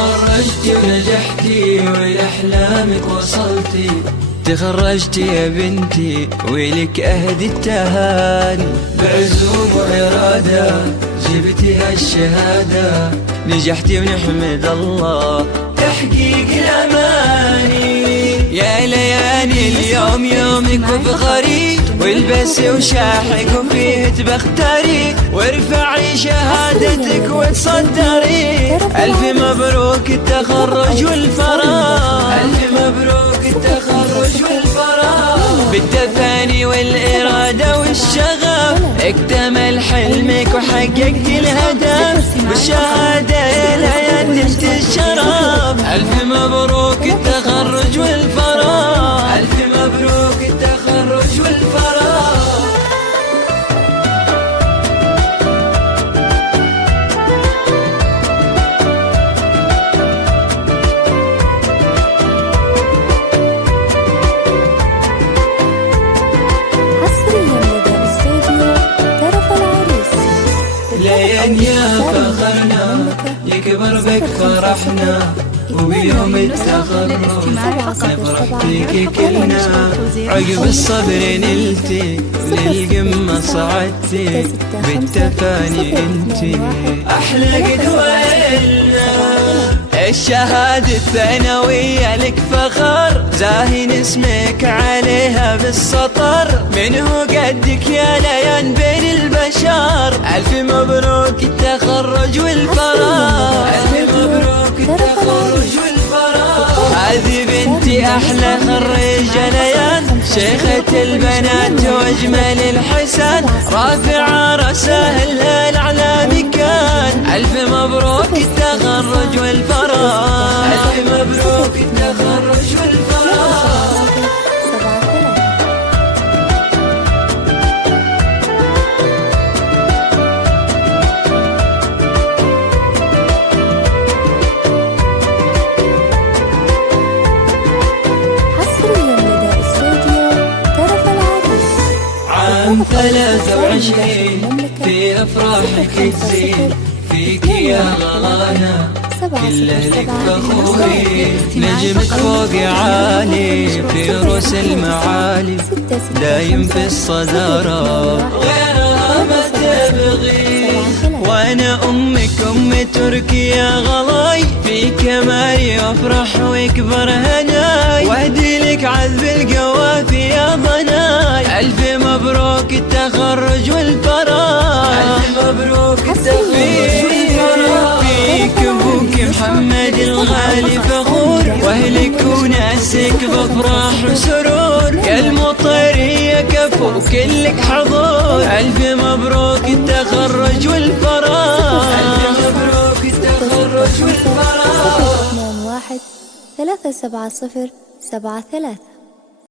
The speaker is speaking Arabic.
تخرجتي ونجحتي ولأحلامك وصلتي، تخرجتي يا بنتي ولك أهدي التهاني، بعزوم وإرادة جبتي هالشهادة، نجحتي ونحمد الله تحقيق الأماني. يا ليالي اليوم يومك وفخري، والبسي وشاحك وفيه تبختري، وارفعي شهادتك وتصدري. ألف مبروك التخرج والفراغ، ألف مبروك التخرج والفراغ. بالتفاني والإرادة والشغف اكتمل حلمك وحققت الهدف، بالشهادة يا ليان نلت الشرف. ألف مبروك التخرج والفراغ، ألف مبروك التخرج والفراغ. لين يا فخرنا يكبر بك فرحنا، وبيوم التخرج نفرح فيك كلنا. عقب الصبر نلتي للقمة صعدتي، بالتفاني انتي أحلى قدوة إلنا. الشهادة الثانوية لك فخر، زاهن اسمك عليها بالسطر، منه قدك يا ليان بين البشر. ألف مبروك التخرج والفراغ، ألف مبروك التخرج والفراغ. هذه بنتي أحلى خريجة ليان، شيخة البنات واجمل الحسن، رافعة رأسها الأعلى مكان. ألف مبروك التخرج والفراغ، ألف مبروك التخرج والفراغ. عام 23 في أفراحك تزين، فيك يا غلانا كل أهلك فخورين. نجمك فوق عالي في رؤوس المعالي، دايم في الصدارة غيرها ما تبغي. وأنا أمك أم تركي يا غلاي، في كمالي أفرح ويكبر هناي، وأهدي لك عذب القوافي يا ضناي. ألف مبروك التخرج والفراغ، ألف مبروك التخرج والفراغ. فيك أبوك محمد الغالي فخور، وأهلك وناسك بأفراح وسرور، يا المطيرية كفو كلك حضور. ألف مبروك التخرج والفراغ، ألف مبروك التخرج والفراغ. 2 1 3 7 0 7 3